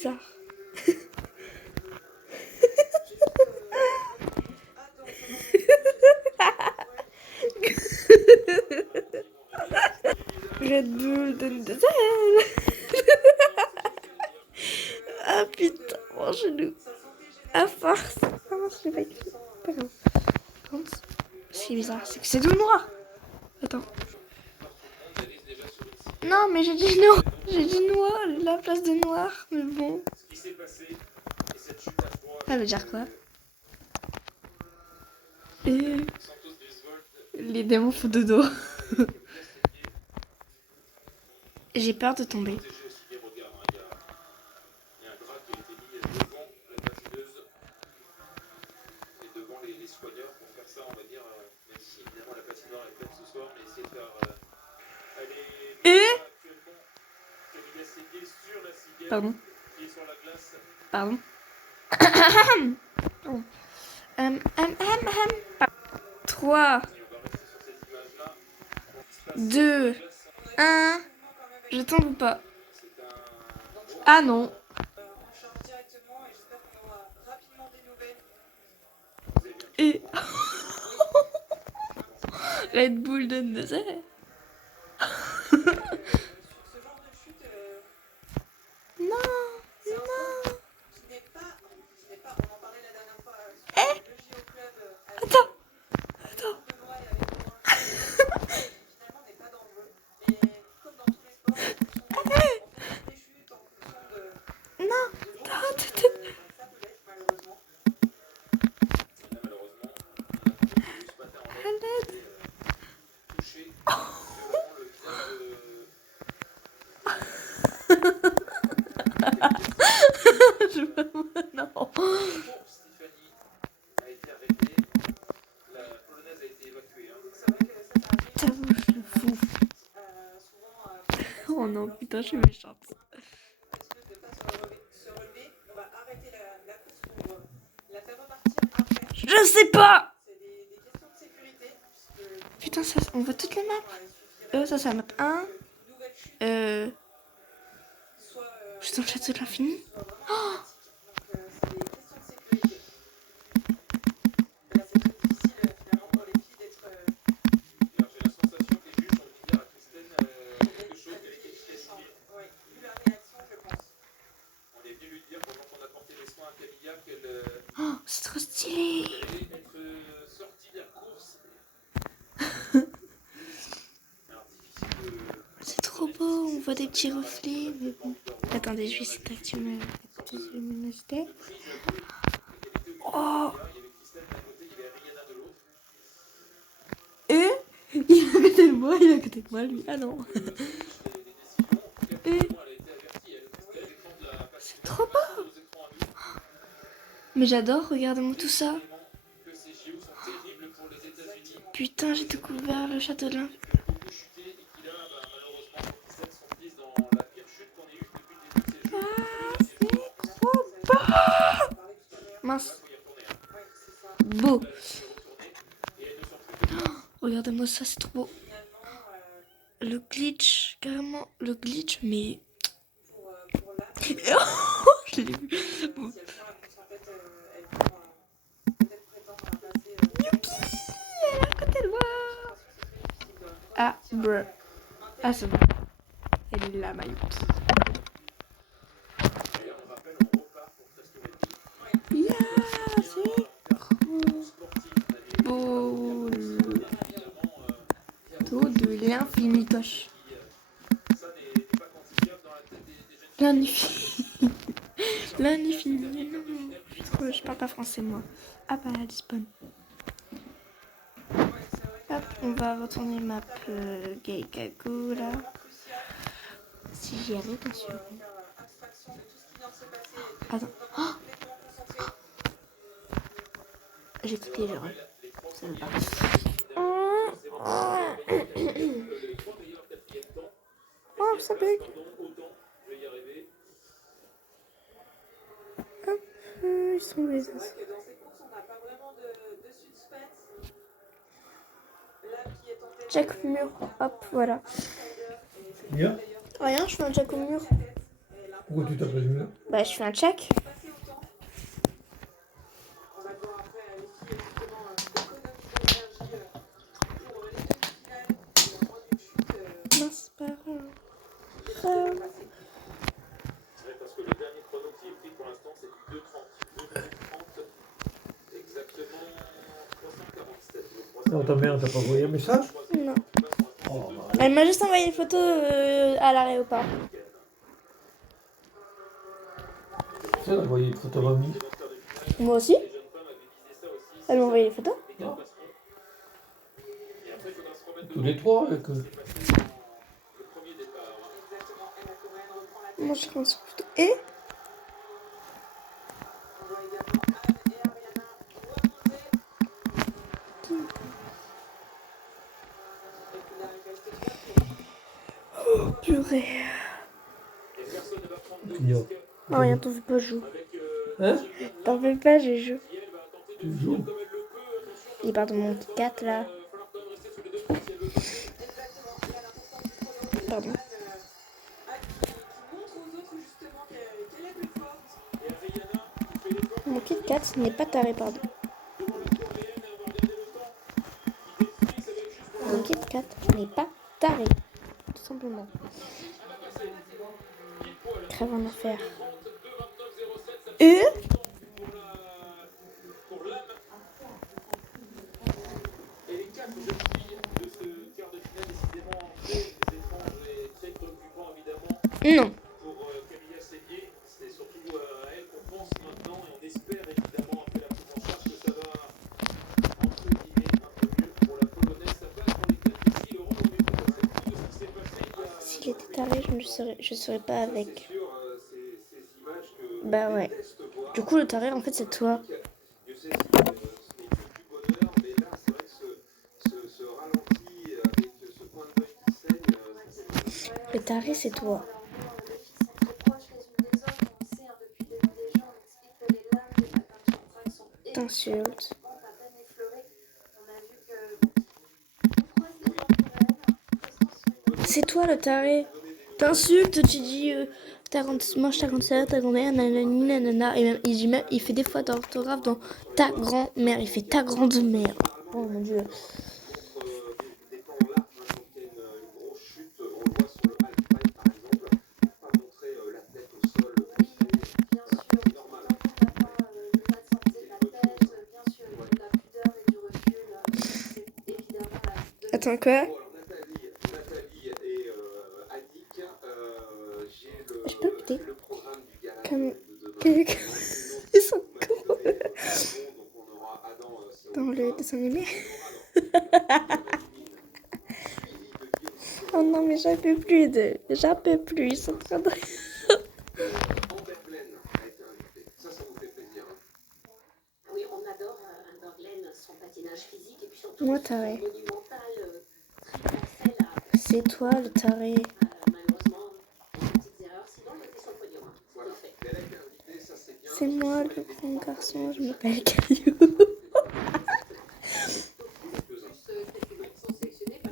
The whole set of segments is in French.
bizarre. Red Bull donne des ailes. Ah putain, mon genou. À force. Ah non, je l'ai pas écrit. Pas grave. Contre, ce qui est bizarre, c'est que c'est tout noir. Attends. Non, mais j'ai dit noir. J'ai dit noir, la place de noir. Mais bon. Ça veut dire quoi? Et les démons font dodo. J'ai peur de tomber. Et pardon. Pardon. Pardon. 3, 2, 1. Je tombe ou pas? Ah non. Et Red Bull donne des ailes. Non, non. Attends. Attends. Non. Non. T'avoue, je suis fou. Oh non, putain, je suis méchante. Je sais pas. Putain, ça, on voit toutes les maps. Ça, c'est la map 1. Je suis dans le château de l'infini. Oh. Oh, c'est trop stylé. C'est trop beau, on voit des petits reflets. Mais bon. Attendez, je vais essayer d'activer ma luminosité. Oh. Et il est à côté de moi, il est à côté de moi, lui. Ah non. Et c'est trop beau. Mais j'adore, regardez-moi tout ça. Putain, j'ai découvert le château de l'infini. Ah, c'est trop beau. Mince. Beau. Oh, regardez-moi ça, c'est trop beau. Le glitch, carrément, le glitch, mais... Je l'ai vu. Yuki, elle est à côté de moi. Ah, bruh. Ah, c'est bon. Elle est là, ma Yuki. Yeah, c'est trop beau. Tout de l'infini, coche. L'infini. L'infini. Je parle pas français, moi. Ah bah, Lisbonne. Hop, on va retourner map Geikaku, là. Si j'y arrive, bien sûr. Attends. Oh, j'ai quitté genre. Ça me va. Oh, ça bug. Hop, ils sont où les os? Jack mur, hop, voilà. Bien. Rien, je fais un jack au mur. Pourquoi tu t'as prévenu là? Bah, je fais un check. Mince, pas grave. Parce que le dernier chrono qui est pris pour l'instant, c'est du 2,30. 2 minutes 30, exactement 347. Non, ta mère t'a pas envoyé un message? Non. Oh, bah, Elle m'a juste envoyé une photo à l'aéroport. elle a envoyé une photo mamie. Moi aussi. Elle m'a envoyé les photos. Non. Tous les trois avec eux. Moi, je prends sur photo. Et oh, purée. Yo. Oh, rien, t'en fais pas, je joue. Hein? T'en fais pas, je joue. Tu joues? Il part de mon petit 4 là. Pardon. Mon Kit Kat n'est pas taré, pardon. Mon Kit Kat n'est pas taré. Tout simplement. Crève en enfer. Et Et les 4 jeunes filles de ce quart de finale, décidément très étrange et très préoccupant, évidemment. non. Pour Camilla Séguier, c'est surtout à elle qu'on pense maintenant et on espère évidemment après la prise en charge que ça va entre guillemets un peu mieux pour la Polonaise. Ça passe dans les têtes ici, Laurent, on est tout à fait fou de ce qui s'est passé il y a. S'il était taré, je serais pas avec. C'est sûr, ces images que Bah ouais. déteste voir. Du coup, le taré, en fait, c'est toi. Dieu sait si ce n'est que du bonheur, mais là c'est vrai que ce ralenti avec ce coin de l'œil qui saigne, Le taré, c'est toi. T'insultes. C'est toi le taré. T'insultes, tu dis moi je ta grande sœur, ta grand-mère, nanani, nanana. Et même, il fait des fois d'orthographe dans ta grand-mère. Il fait ta grande-mère. Oh mon dieu. des temps là, quand il y a une grosse chute, on le voit sur le halfpipe par exemple, pour pas montrer la tête au sol, c'est normal. Attends, quoi? Bon, alors Nathalie et Annick, Je peux écouter. j'ai le programme du gala Comme... de demain. Ils sont cons. Donc on aura Adam Dans le dessin animé. Oh non, mais j'en peux plus. J'en peux plus. Ils sont en train de... Amber Glenn a été invité. Ça vous fait plaisir. Oui, on adore Amber Glenn, son patinage physique et puis surtout Moi, son taré. monumental triple axel C'est toi le taré. malheureusement, des petites erreurs. Sinon, il était sur le podium. Hein. Voilà. Elle a été invitée, ça c'est bien. C'est moi le grand garçon. Je m'appelle Caillou.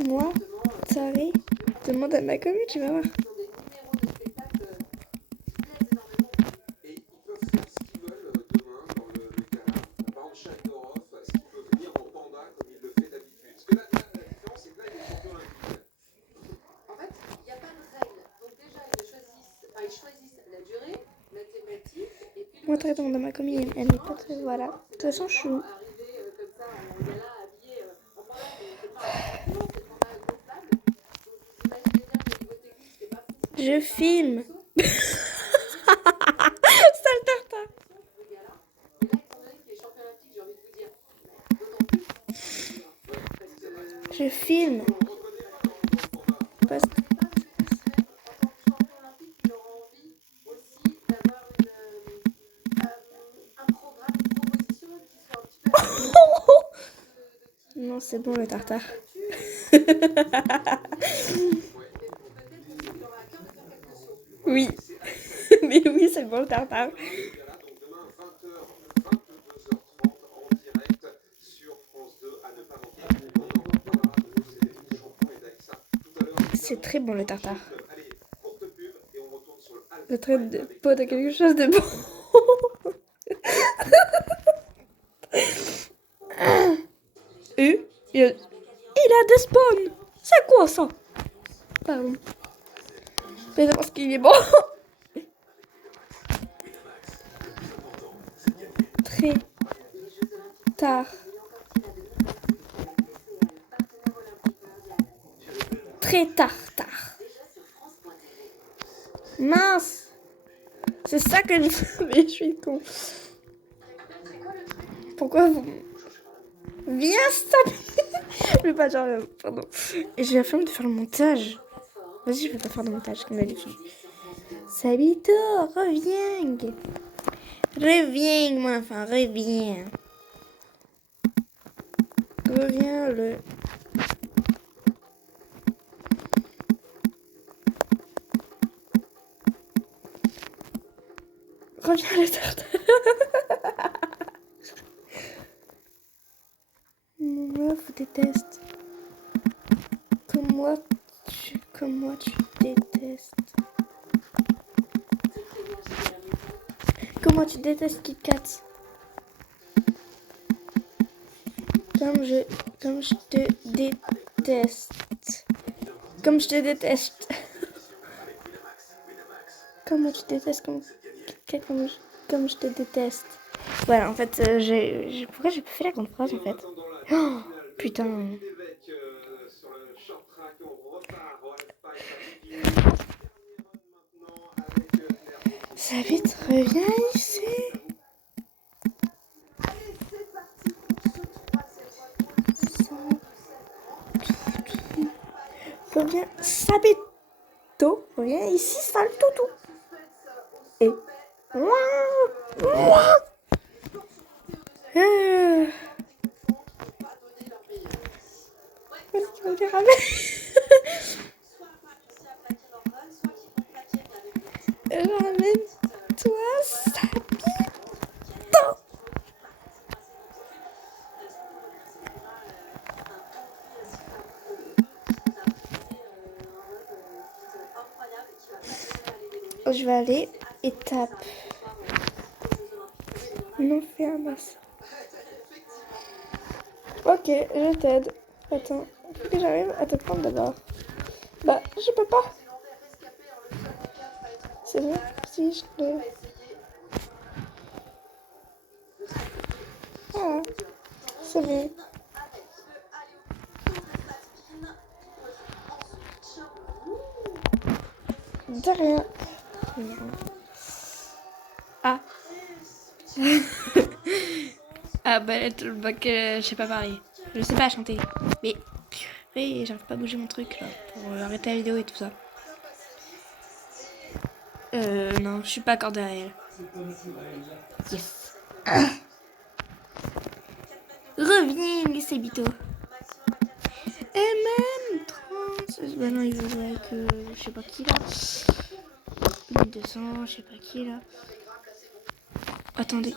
Moi, taré. Demande à ma commune, tu vas voir. Et ils peuvent faire ce qu'ils veulent demain dans le gala. Par exemple, Shaïdorov, est-ce qu'il peut venir en panda comme il le fait d'habitude? Parce que là, la différence, c'est que là, il est champion olympique. En fait, il n'y a pas de règle. Donc déjà, ils choisissent la durée, la thématique, et puis Moi, taré, demande à ma commune. Elle n'est pas très... Voilà. De toute façon, je suis... arriver comme ça en gala habillé en panda, c'est pas un panda, c'est panda gonflable. Donc vous imaginez bien que le niveau technique, c'est pas fou. Je filme. Sale tartare. Le gala. Et là, étant donné qu'il est champion olympique, j'ai envie de vous dire, d'autant plus. Parce que Je filme. Parce... Non, c'est bon le tartare. Oui. Mais oui, c'est bon le tartare. Le gala, donc demain, 20h, 22h30 en direct sur France 2, à ne pas manquer. On en reparlera de ces champions et d'Aïssa tout à l'heure. C'est très bon le tartare. Allez, courte pub et on retourne sur le half Je traite de pote à quelque chose de bon. Et il a des spawns. C'est quoi ça? Pardon. Mais c'est parce qu'il est bon. Très tard. Très tard. Mince. C'est ça que je veux. Mais je suis con. Pourquoi vous... Viens, stop. Je vais pas genre... Pardon. Et j'ai la flemme de faire le montage. Vas-y, je vais pas faire de montage comme d'habitude. Sabito, reviens. Reviens, mon enfant, reviens. Reviens le... Reviens le tartare. Mon meuf déteste. Comme moi tu détestes. Comment tu détestes Kit Kat? Comme je te déteste. Comme je te déteste. Comment tu détestes comme je te déteste. Voilà, en fait, pourquoi j'ai pas fait la grande phrase en fait? Oh, putain. Ça vite, reviens ici. Reviens, Sabito. Reviens ici, sale toutou. Et... Qu'est-ce que tu veux dire avec? Ramène-toi, Sabito. Je vais aller étape. Non, fais un masse. Ok, je t'aide. Attends, faut que j'arrive à te prendre d'abord. Bah, je peux pas. C'est vrai, si je le... Ah, c'est vrai. De rien. Ah. Ah bah je sais pas parler. Je sais pas chanter. Mais oui, j'arrive pas à bouger mon truc là pour arrêter la vidéo et tout ça. Non, je suis pas accordée à elle. Yes. Reviens, Sabito. Et même 30. Bah non, il veut jouer avec je sais pas qui là. 1200, je sais pas qui là. Attendez.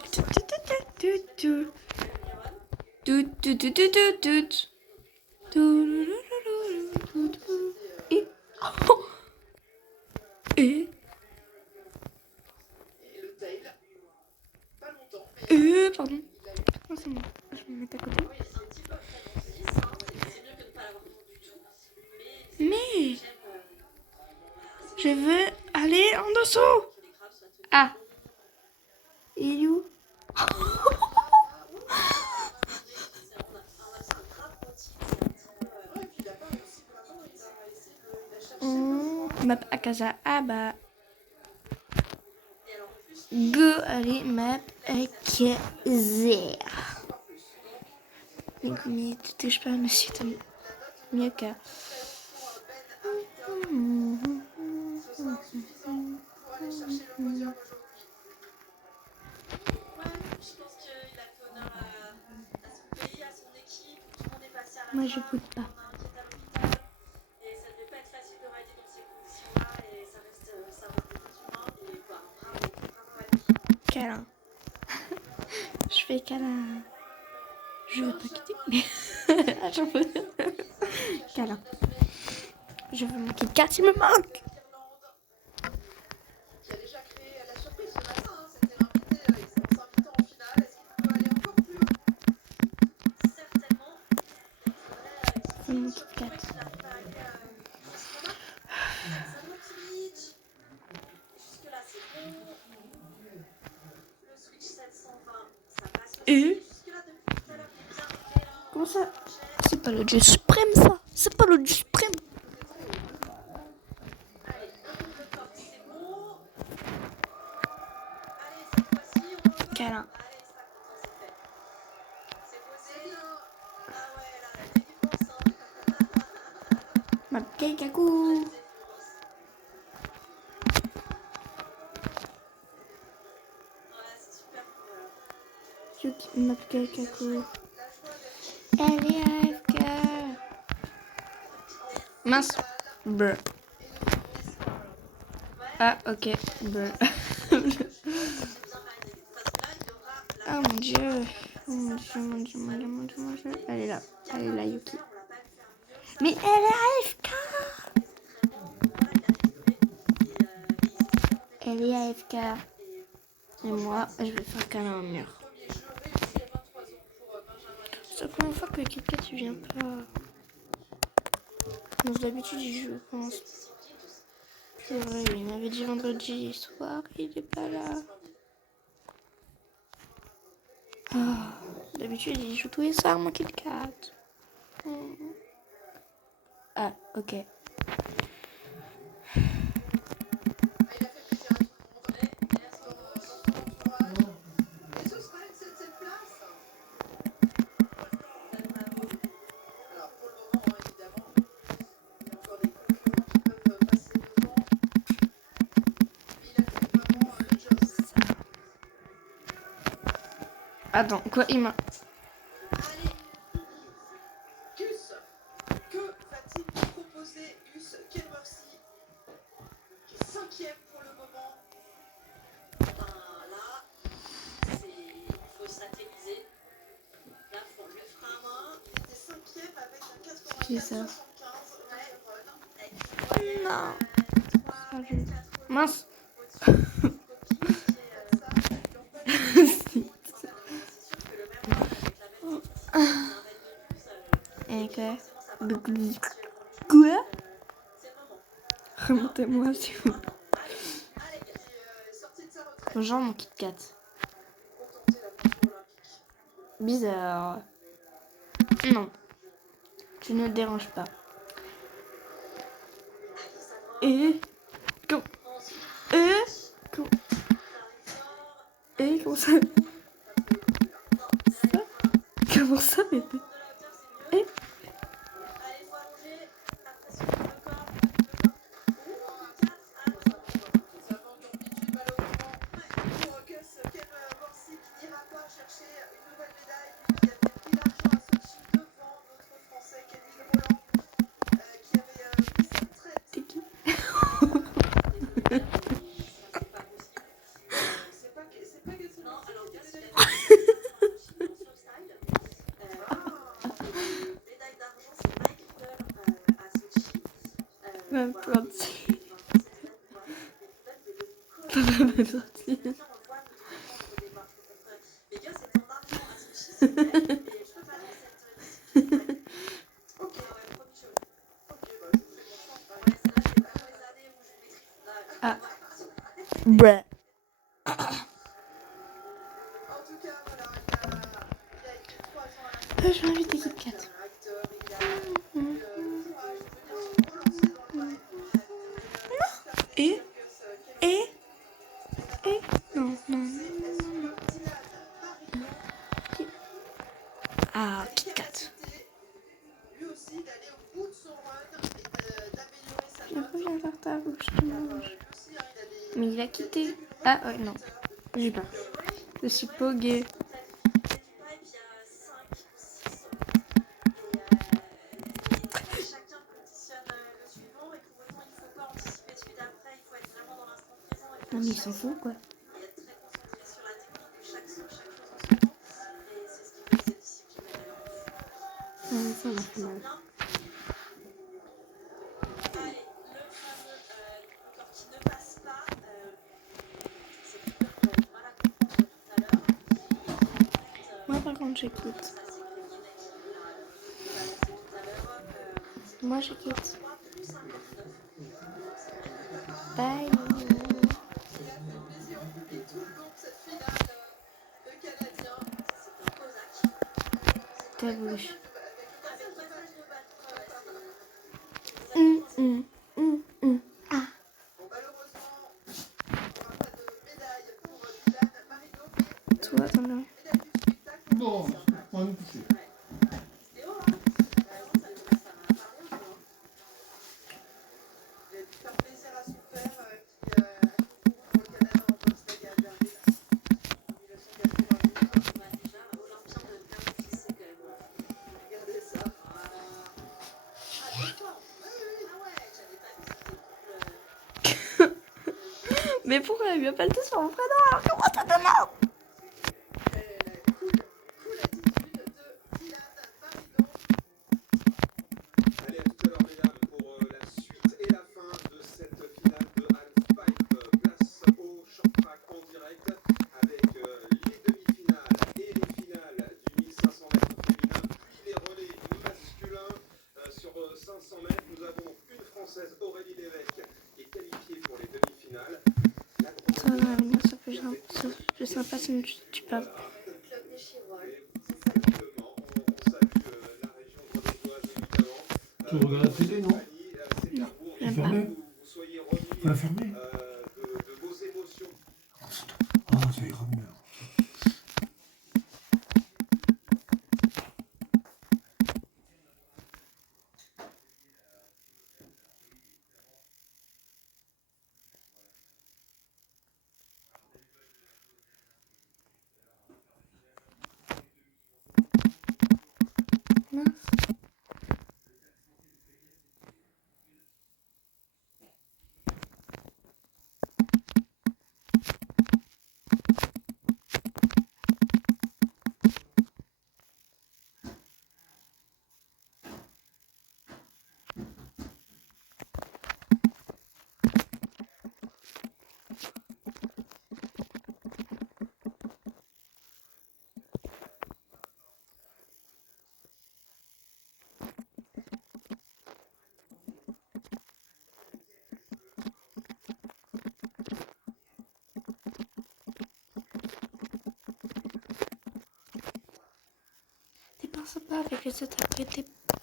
Pardon. Oh, c'est bon. Je vais me mettre à côté. Mais je veux aller en dessous. Ah. Il est où? Map à casa. Ah bah. Go, allez, map à casa. Mais tu touches pas, monsieur, t'as mieux qu'à. Moi, je goûte pas. Câlin. Je fais câlin. Je veux pas quitter, mais j'en veux. Câlin. Je veux manquer de carte, il me manque. Et comment ça? C'est pas le Dieu suprême ça. C'est pas le Dieu suprême. Câlin. Ma petite cacou. Ma petite cacou. Elle est AFK. Mince. Brr. Ah, ok. Brr. Oh mon dieu. Oh mon dieu, mon dieu, mon dieu, mon dieu, mon dieu. Elle est là. Elle est là, Yuki. Mais elle est AFK. Elle est AFK. Et moi, je vais faire câlin au mur. C'est la première fois que KitKat il vient pas. Donc d'habitude il joue, je pense. Purée, il m'avait dit vendredi soir, il est pas là. Ah, d'habitude il joue tous les soirs mon KitKat. Ah, ok. Attends, quoi il m'a... Gus, que va-t-il nous proposer, Gus Kenworthy, qui est 5e pour le moment? Là, il faut satelliser. Là, il faut le frein à main. Il était 5e avec un Qui est ça? 94,75. Non. Mince. Et quoi? Quoi? Remontez-moi s'il vous plaît. Bonjour mon KitKat. Bizarre. Non. Tu ne déranges pas. Et comment ça? Comment ça bébé? Et t'es qui? Même sorti. Même sorti. Ah. Brr. Je vais inviter KitKat. Et non. Ah, KitKat. Je reviens vers ta bouche, je te mange. Mais il a quitté. Ah, ouais, non. J'ai pas. Je suis pogué. Non, mais il s'en fout, quoi. Ouais, ça marche mal. Moi, par contre, j'écoute. Moi, j'écoute. Bye. Et tout le long de cette finale, le Canadien, c'est un Cosaque. T'as voulu. Avec le passage de balle. Ah. Bon, malheureusement, on n'aura pas de médaille pour Dylan Marino, mais Toi, attends là. médaille du spectacle. Non, on va nous toucher. Théo, hein, ça commence à parler un peu. Hein. Il a dû faire plaisir à son père qui pour le Canada en post-Stade à Berlin en 1988. Bah, déjà, Olympien de bien glisser quand même. Regardez ça. Ah, deux fois. Ah ouais, j'avais pas vu cette équipe. Mais pourquoi elle lui appelle tout sur mon prénom alors que moi ça demande? Et la cool attitude de Dylan Marino. Allez, à tout à l'heure, mesdames, pour la suite et la fin de cette finale de half-pipe. Place au short track en direct avec les demi-finales et les finales du 1500 mètres féminin, puis les relais masculins sur 500 mètres. Nous avons donc une Française, Aurélie Lévesque, qui est qualifiée pour les demi-finales. La Ça va, moi ça peut être plus sympa si tu parles. Le club des Chirolles. Exactement, on salue la région grenobloise évidemment. Tu regardes la télé, non? C'est à vous, j'aime pas. vous soyez remis On va fermer. de vos émotions. Ah, ça ira mieux. Mince. T'es pas sympa avec les autres,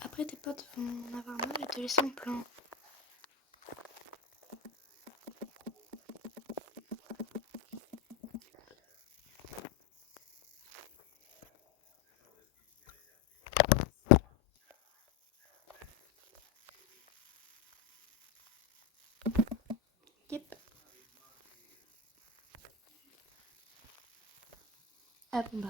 après tes potes vont en avoir marre et te laisser en plan. Yep. Ah bon bah.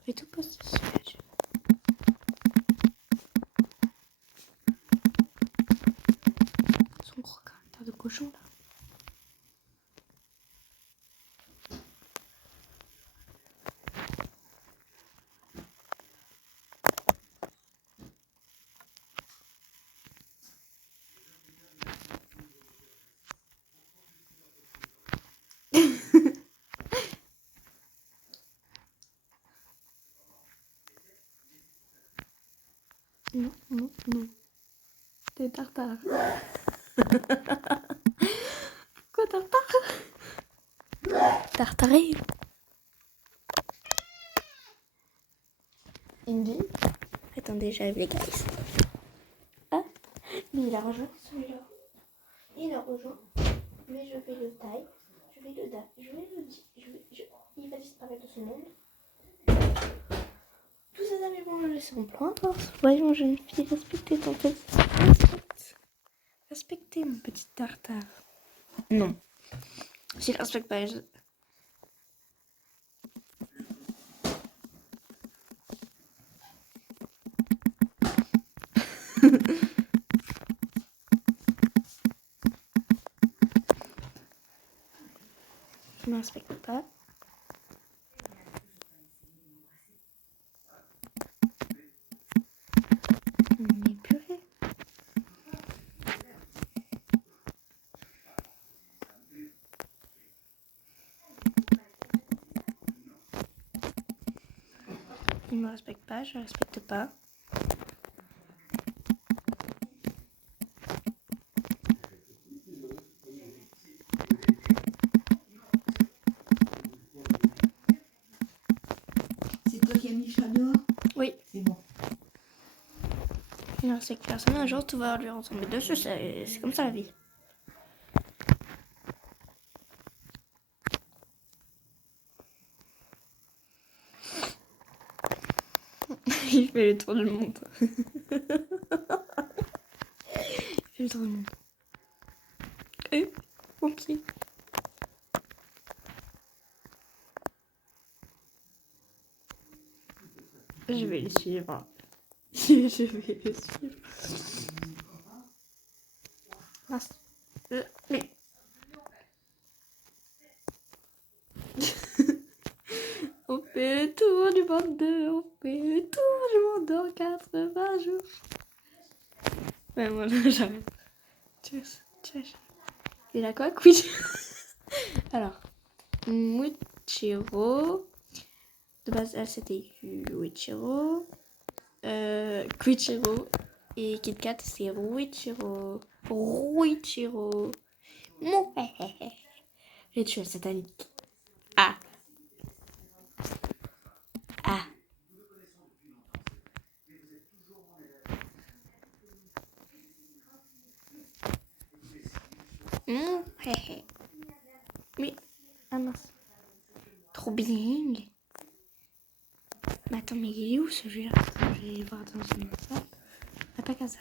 Je vais tout poster sur YouTube. Son gros caractère de cochon là. Non, non, non. T'es tartare. Pourquoi tartare? Tartaré. Indy. Attendez, j'arrive les gars. Ah, mais il a rejoint celui-là. Il a rejoint. Mais je vais le taille. Je vais le il va disparaître de ce monde. Tous ces amis vont le laisser en plan. Voyons, jeune fille, respectez ton petit. Respectez mon petit tartare. Non. S'il respecte pas, je... Je ne respecte pas. Mais purée. Il ne me respecte pas, je ne respecte pas. Non, c'est que personne, un jour, tout va lui ressembler dessus. C'est comme ça la vie. Il fait le tour du monde. Il fait le tour du monde. Mon pied. Je vais le suivre. Je vais le suivre. Mince. Mais... On fait le tour du monde, on fait le tour du monde en 80 jours. Ouais, moi là, j'arrête. Cheers. Et la quoi? Oui. Alors, Muichiro. De base, elle c'était Yuichiro. Kuichiro. Et Kit Kat, c'est Ruichiro. Mouais. Rituel satanique. Ah. Mais, ah mince. Trop bien. Mais attends, mais il est où celui-là? Je vais voir dans une salle. Ah, pas qu'à ça.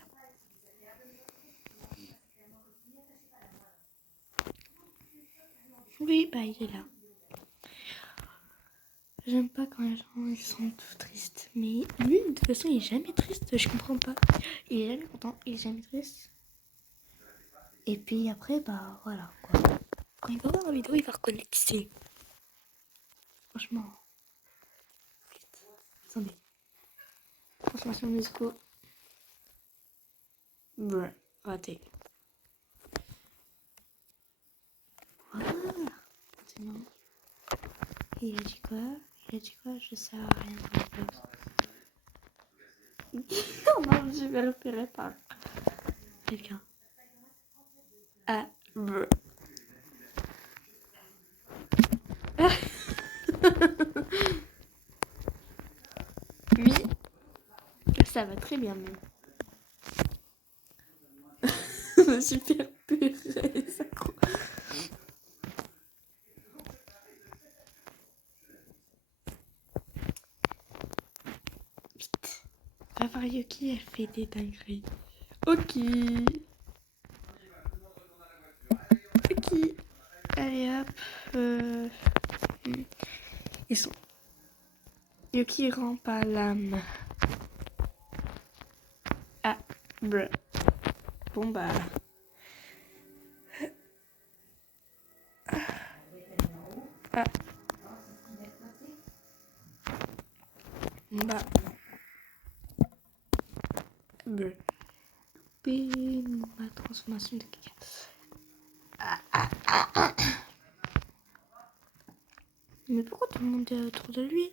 Oui, bah il est là. J'aime pas quand les gens ils sont tout tristes. Mais lui, de toute façon, il est jamais triste. Je comprends pas. Il est jamais content. Il est jamais triste. Et puis après, bah voilà quoi. Quand il va voir la vidéo, il va reconnaître qui c'est. Franchement. Attendez. Transformation musicaux. Brr, raté. Voilà. Maintenant. Il a dit quoi? Je sais rien. Oh non, je vais repérer par quelqu'un. Ah, brr. Oui, ça va très bien même. Super purée, ça croit. Vite. Va voir Yuki, elle fait des dingueries. Ok. Allez hop. Ils sont. Yuki rampe à l'âme. Ah, brr. Bon bah. Ah. Bah. Brr. Ma transformation de caca. Mais pourquoi tout le monde est autour de lui?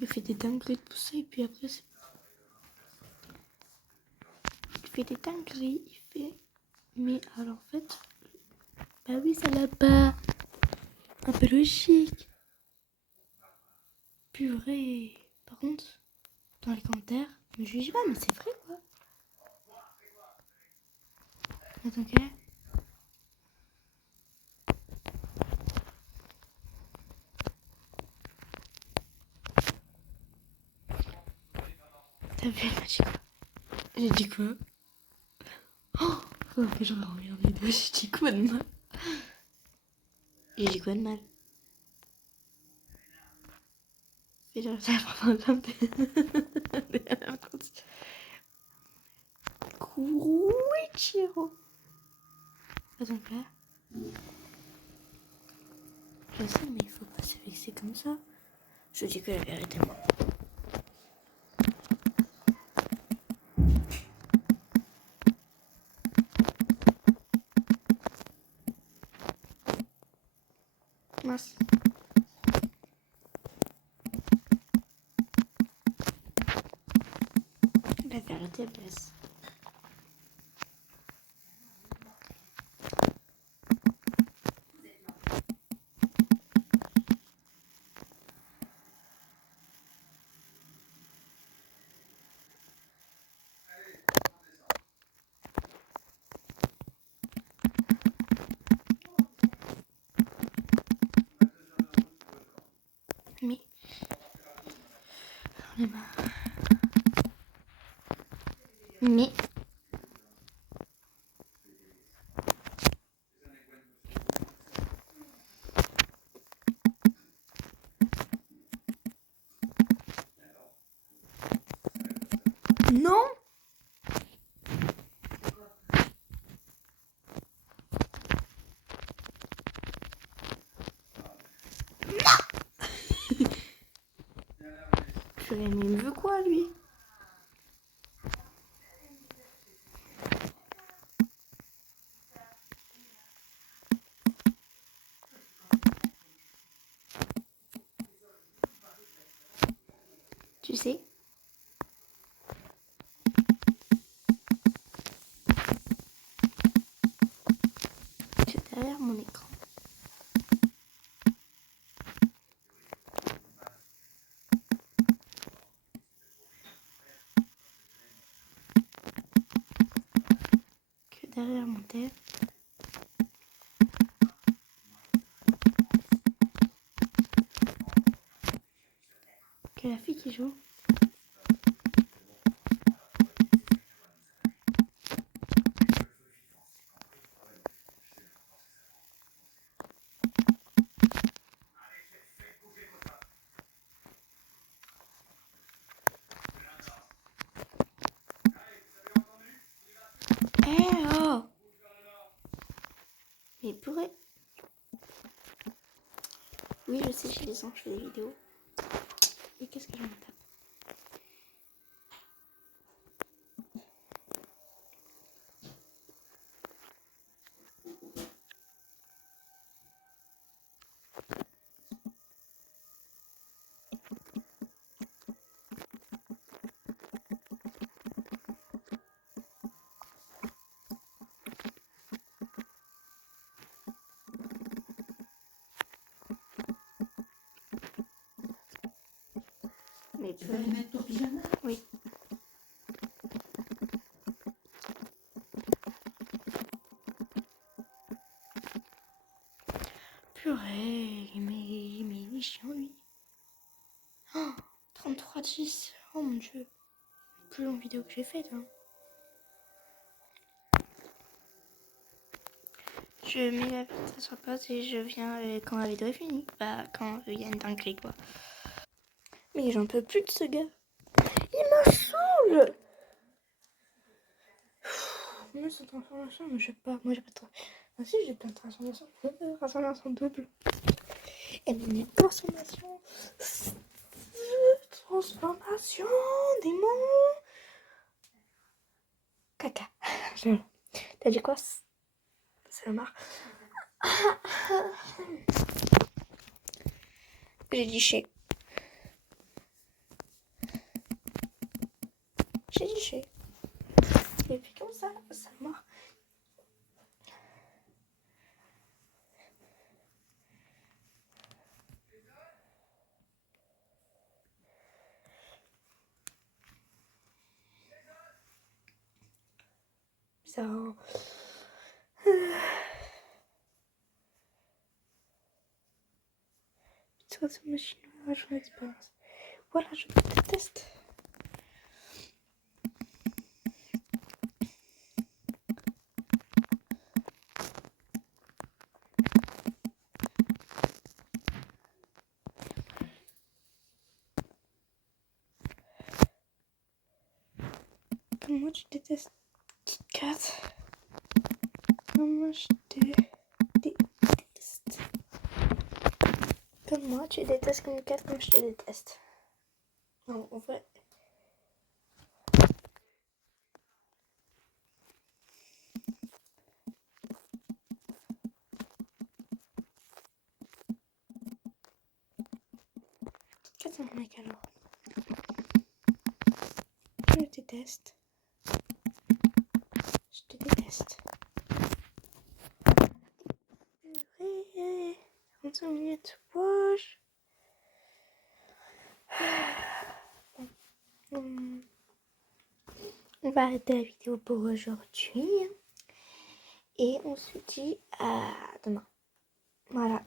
Il fait des dingueries, tout ça, et puis après, c'est... Il fait des dingueries, il fait... Mais alors, en fait... Bah oui, ça l'a pas... Un peu logique. Purée. Par contre, dans les commentaires, ne juge pas, mais c'est vrai, quoi. Attends, ok. T'as vu, elle m'a dit quoi? J'ai dit quoi? Oh, faudrait que je regarde la vidéo, j'ai dit quoi de mal? J'ai dit quoi de mal? C'est genre ça, vraiment, Kuichiro. Attends, là. Je sais, mais il faut pas se vexer comme ça. Je dis que la vérité, moi. Mince. La vérité blesse. Mais non. Purée, mais il me veut quoi, lui? Tu sais? C'est derrière mon écran. Que derrière mon tel. Que la fille qui joue. Eh oh! Mais purée. Oui, je sais, j'ai des ans, je fais des vidéos. Et qu'est-ce que j'en tape? Mais Tu vas les mettre ton pyjama? oui. Purée, mais il est chiant, lui. Oh, 33-10. Oh mon dieu. Plus longue vidéo que j'ai faite. Hein. Je mets la vidéo sur pause et je viens quand la vidéo est finie. Bah, quand il y a une dinguerie, quoi. Mais j'en peux plus de ce gars. Il me saoule. Moi, cette transformation, mais je sais pas. Moi, j'ai pas de transformation. Ah si, j'ai plein de transformations. Transformation double. Et mes transformations. Transformation, démon. Caca. T'as dit quoi? C'est la marque. J'ai dit chez. J'ai dit chez. Et puis comme ça marche. Ça. Transformation, agent d'expérience. Voilà, je déteste. Comme moi, tu détestes Kit Kat. Comme moi, je déteste. Comme moi, tu détestes Kit Kat comme je te déteste. Non, en vrai. Kit Kat, c'est mon mec alors. Je le déteste. Je te déteste. Purée. 35 minutes. Wesh. On va arrêter la vidéo pour aujourd'hui. Et on se dit à demain. Voilà.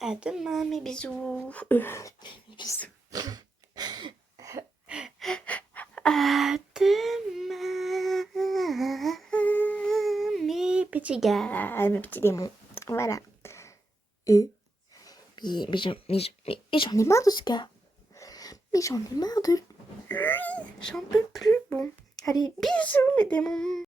À demain, mes bisous. Mes bisous. À demain. petit gars, mes petits démons. Voilà. Mais j'en ai marre de ce gars. Mais j'en ai marre de lui. J'en peux plus. Bon, allez, bisous mes démons.